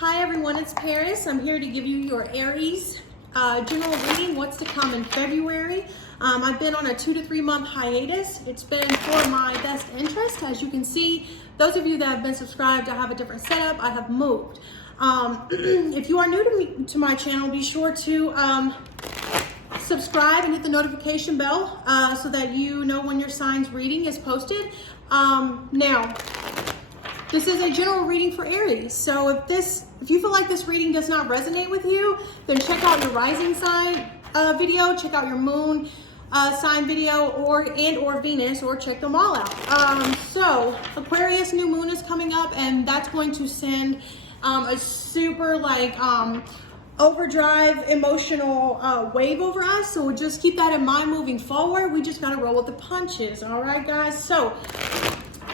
Hi everyone, it's Paris. I'm here to give you your Aries general reading, what's to come in February. I've been on a 2 to 3 month hiatus. It's been for my best interest. As you can see, those of you that have been subscribed, I have a different setup. I have moved. If you are new to my channel, be sure to subscribe and hit the notification bell so that you know when your signs reading is posted. Now, this is a general reading for Aries. So if you feel like this reading does not resonate with you, then check out your rising sign video, check out your moon sign video, or Venus, or check them all out. So Aquarius new moon is coming up, and that's going to send a super overdrive emotional wave over us. So just keep that in mind moving forward. We just gotta roll with the punches. All right, guys. So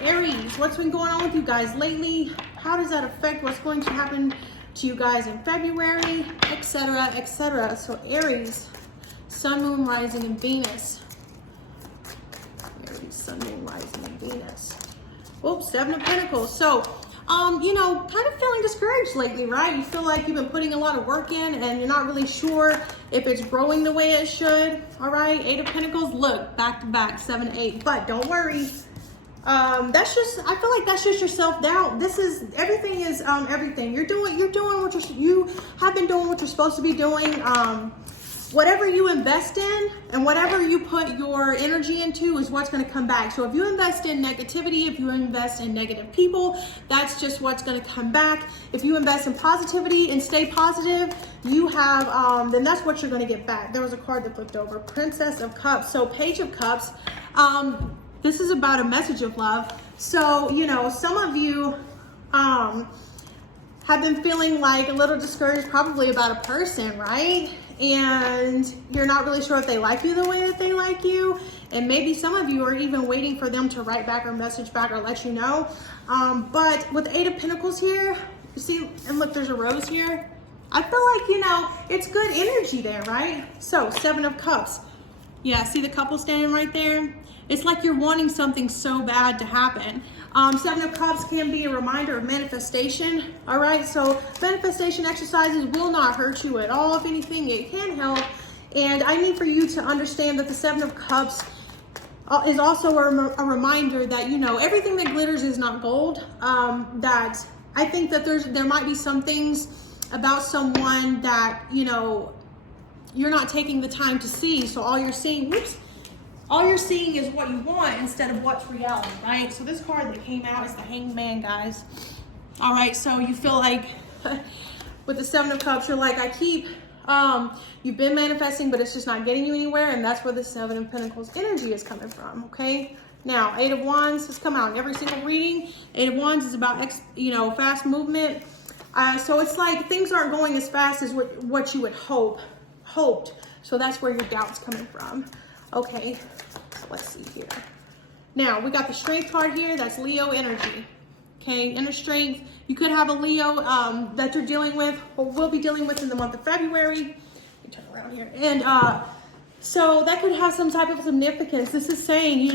Aries, what's been going on with you guys lately? How does that affect what's going to happen to you guys in February, etc., etc.? So Aries, Sun, Moon, Rising, and Venus. Aries, Sun, Moon, Rising, and Venus. Oops, Seven of Pentacles. So, kind of feeling discouraged lately, right? You feel like you've been putting a lot of work in and you're not really sure if it's growing the way it should. All right, Eight of Pentacles. Look, back to back, 7, 8. But don't worry. I feel like that's just your self-doubt. Everything is everything. You have been doing what you're supposed to be doing. Whatever you invest in and whatever you put your energy into is what's going to come back. So if you invest in negativity, if you invest in negative people, that's just what's going to come back. If you invest in positivity and stay positive, you have, then that's what you're going to get back. There was a card that flipped over, Princess of Cups. So Page of Cups, this is about a message of love. So, some of you have been feeling like a little discouraged probably about a person, right? And you're not really sure if they like you the way that they like you. And maybe some of you are even waiting for them to write back or message back or let you know. But with the Eight of Pentacles here, you see, and look, there's a rose here. I feel like, it's good energy there, right? So Seven of Cups. Yeah, see the couple standing right there? It's like you're wanting something so bad to happen. Seven of Cups can be a reminder of manifestation. All right, so manifestation exercises will not hurt you at all. If anything, it can help. And I need for you to understand that the Seven of Cups is also a reminder that, everything that glitters is not gold. That I think that there might be some things about someone that, you're not taking the time to see. So all you're seeing is what you want instead of what's reality, right? So this card that came out is the Hangman, guys. All right, so you feel like with the Seven of Cups, you're like, you've been manifesting, but it's just not getting you anywhere. And that's where the Seven of Pentacles energy is coming from, okay? Now, Eight of Wands has come out in every single reading. Eight of Wands is about, fast movement. So it's like things aren't going as fast as what you would hoped. So that's where your doubt's coming from. Okay, so let's see here. Now, we got the Strength card here. That's Leo energy. Okay, inner strength. You could have a Leo that you're dealing with, or will be dealing with in the month of February. Let me turn around here. And so that could have some type of significance. This is saying,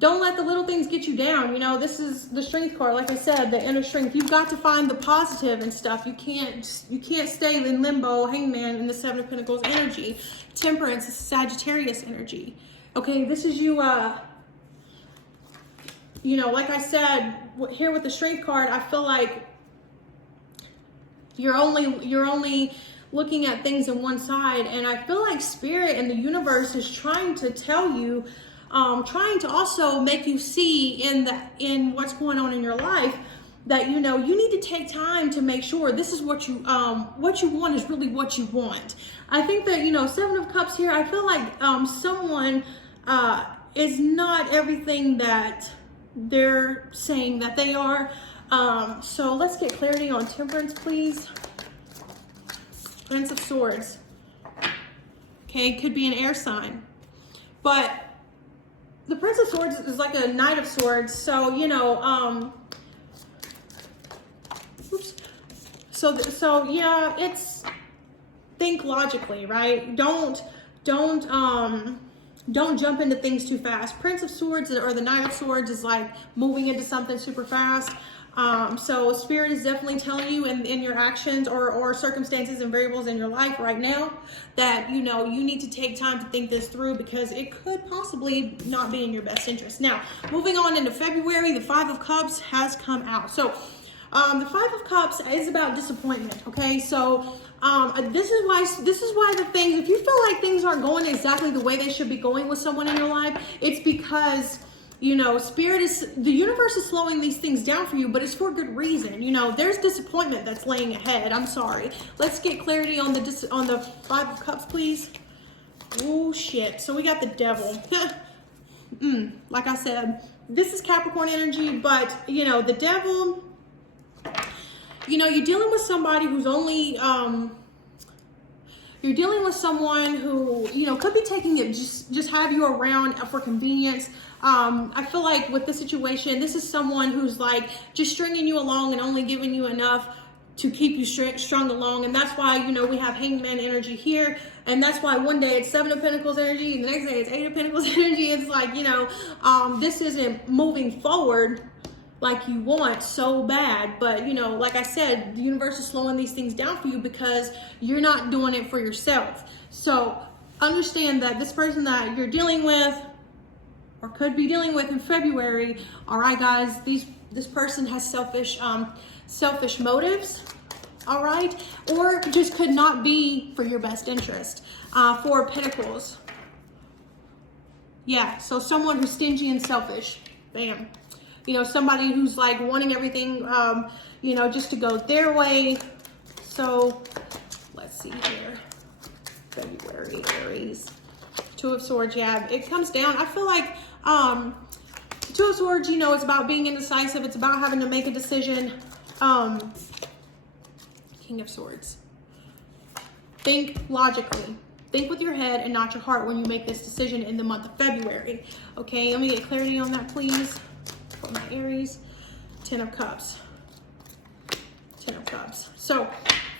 don't let the little things get you down. This is the Strength card. Like I said, the inner strength. You've got to find the positive and stuff. You can't stay in limbo, Hangman, in the Seven of Pentacles energy. Temperance is Sagittarius energy. Okay, this is you, like I said, here with the Strength card, I feel like you're only looking at things on one side. And I feel like Spirit and the universe is trying to tell you, trying to also make you see in what's going on in your life that you need to take time to make sure this is what you want is really what you want. I think that Seven of Cups here, I feel like someone is not everything that they're saying that they are. So let's get clarity on Temperance, please. Prince of Swords. Okay, could be an air sign, but the Prince of Swords is like a Knight of Swords. So, oops. So yeah, think logically, right? Don't don't jump into things too fast. Prince of Swords or the Knight of Swords is like moving into something super fast. So Spirit is definitely telling you in your actions or circumstances and variables in your life right now that, you know, you need to take time to think this through because it could possibly not be in your best interest. Now, moving on into February, the Five of Cups has come out. So the Five of Cups is about disappointment, okay? So this is why the things, if you feel like things aren't going exactly the way they should be going with someone in your life, it's because, you know, the universe is slowing these things down for you, but it's for good reason. You know, there's disappointment that's laying ahead. I'm sorry. Let's get clarity on the Five of Cups, please. Oh shit. So we got the Devil. Like I said, this is Capricorn energy, but you know, the Devil, you know, you're dealing with somebody who's only, you're dealing with someone who, you know, could be taking it, just have you around for convenience. I feel like with this situation, this is someone who's like just stringing you along and only giving you enough to keep you strung along. And that's why, you know, we have Hangman energy here. And that's why one day it's Seven of Pentacles energy and the next day it's Eight of Pentacles energy. It's like, you know, this isn't moving forward like you want so bad. But, you know, like I said, the universe is slowing these things down for you because you're not doing it for yourself. So understand that this person that you're dealing with or could be dealing with in February, all right, guys, this person has selfish motives, all right, or just could not be for your best interest. Four of Pentacles. Yeah, so someone who's stingy and selfish. Bam. You know, somebody who's like wanting everything, you know, just to go their way. So let's see here. February, Aries. Two of Swords, yeah, it comes down. I feel like Two of Swords, you know, it's about being indecisive. It's about having to make a decision. King of Swords. Think logically. Think with your head and not your heart when you make this decision in the month of February. Okay, let me get clarity on that, please. For my Aries. Ten of Cups. Ten of Cups. So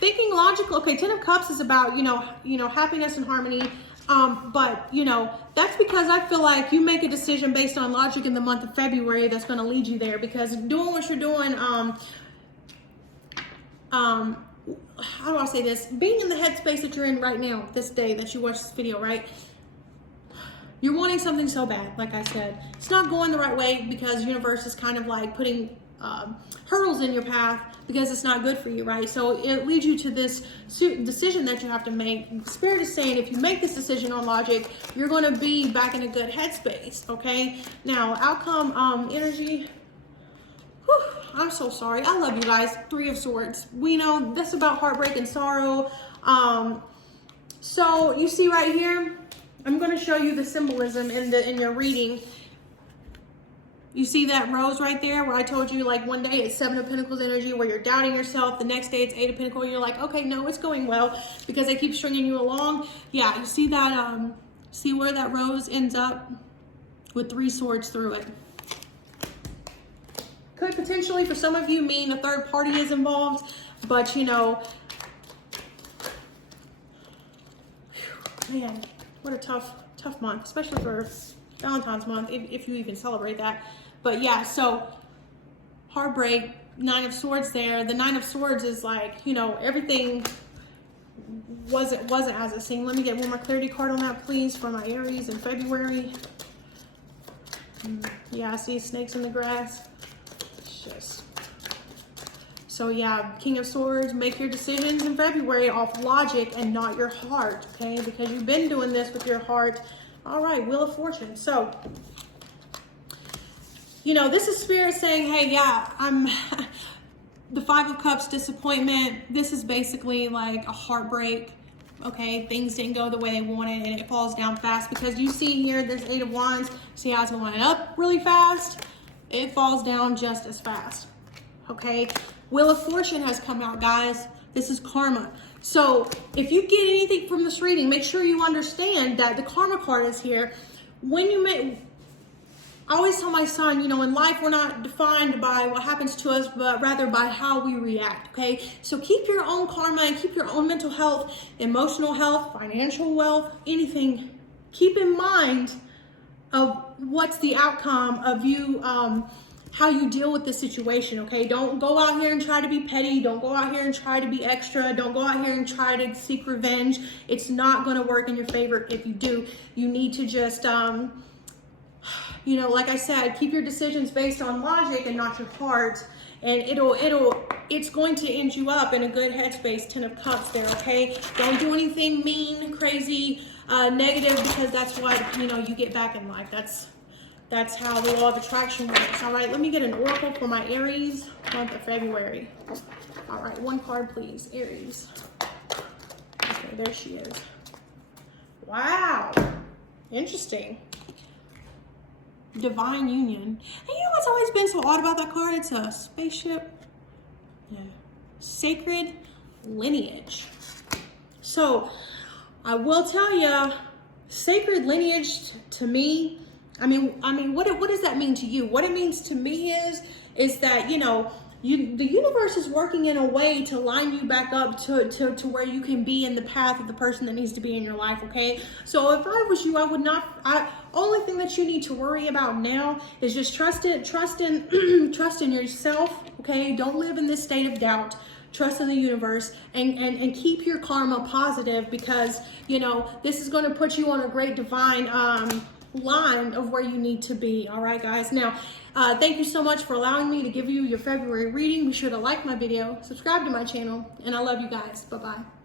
thinking logical. Okay, Ten of Cups is about, you know, happiness and harmony. But, you know, that's because I feel like you make a decision based on logic in the month of February that's going to lead you there. Because doing what you're doing, how do I say this? Being in the headspace that you're in right now, this day that you watch this video, right? You're wanting something so bad, like I said. It's not going the right way because the universe is kind of like putting hurdles in your path because it's not good for you, right? So it leads you to this decision that you have to make. Spirit is saying if you make this decision on logic, you're going to be back in a good headspace, okay? Now, outcome energy. Whew, I'm so sorry. I love you guys. Three of Swords. We know this about heartbreak and sorrow. So you see right here, I'm going to show you the symbolism in your reading. You see that rose right there where I told you like one day it's Seven of Pentacles energy where you're doubting yourself. The next day it's Eight of Pentacles. You're like, okay, no, it's going well because they keep stringing you along. Yeah, you see that, see where that rose ends up with three swords through it. Could potentially for some of you mean a third party is involved, but you know, man, what a tough month, especially for Valentine's month, if you even celebrate that. But yeah, so heartbreak, Nine of Swords there. The Nine of Swords is like, you know, everything wasn't as it seemed. Let me get one more clarity card on that, please, for my Aries in February. Yeah, I see snakes in the grass. It's just... So yeah, King of Swords, make your decisions in February off logic and not your heart, okay? Because you've been doing this with your heart. All right, Wheel of Fortune. So, you know, this is Spirit saying, hey, yeah, I'm the Five of Cups, disappointment. This is basically like a heartbreak, okay? Things didn't go the way they wanted and it falls down fast because you see here, this Eight of Wands, see how it's going up really fast? It falls down just as fast, okay? Wheel of Fortune has come out, guys. This is karma. So if you get anything from this reading, make sure you understand that the karma card is here. When you make, I always tell my son, you know, in life, we're not defined by what happens to us, but rather by how we react, okay? So keep your own karma and keep your own mental health, emotional health, financial wealth, anything keep in mind of what's the outcome of you, how you deal with the situation, okay? Don't go out here and try to be petty. Don't go out here and try to be extra. Don't go out here and try to seek revenge. It's not gonna work in your favor if you do. You need to just, you know, like I said, keep your decisions based on logic and not your heart. And it's going to end you up in a good headspace. 10 of Cups there, okay? Don't do anything mean, crazy, negative, because that's what, you know, you get back in life. That's how the law of attraction works. All right, let me get an oracle for my Aries month of February. All right, one card, please. Aries. Okay, there she is. Wow. Interesting. Divine union. And you know what's always been so odd about that card? It's a spaceship. Yeah. Sacred lineage. So I will tell you, sacred lineage to me, I mean, what does that mean to you? What it means to me is that, you know, the universe is working in a way to line you back up to where you can be in the path of the person that needs to be in your life, okay? So if I was you, I would not, only thing that you need to worry about now is just trust in yourself, okay? Don't live in this state of doubt. Trust in the universe and keep your karma positive, because, you know, this is going to put you on a great divine line of where you need to be. All right, guys. Now, thank you so much for allowing me to give you your February reading. Be sure to like my video, subscribe to my channel, and I love you guys. Bye-bye.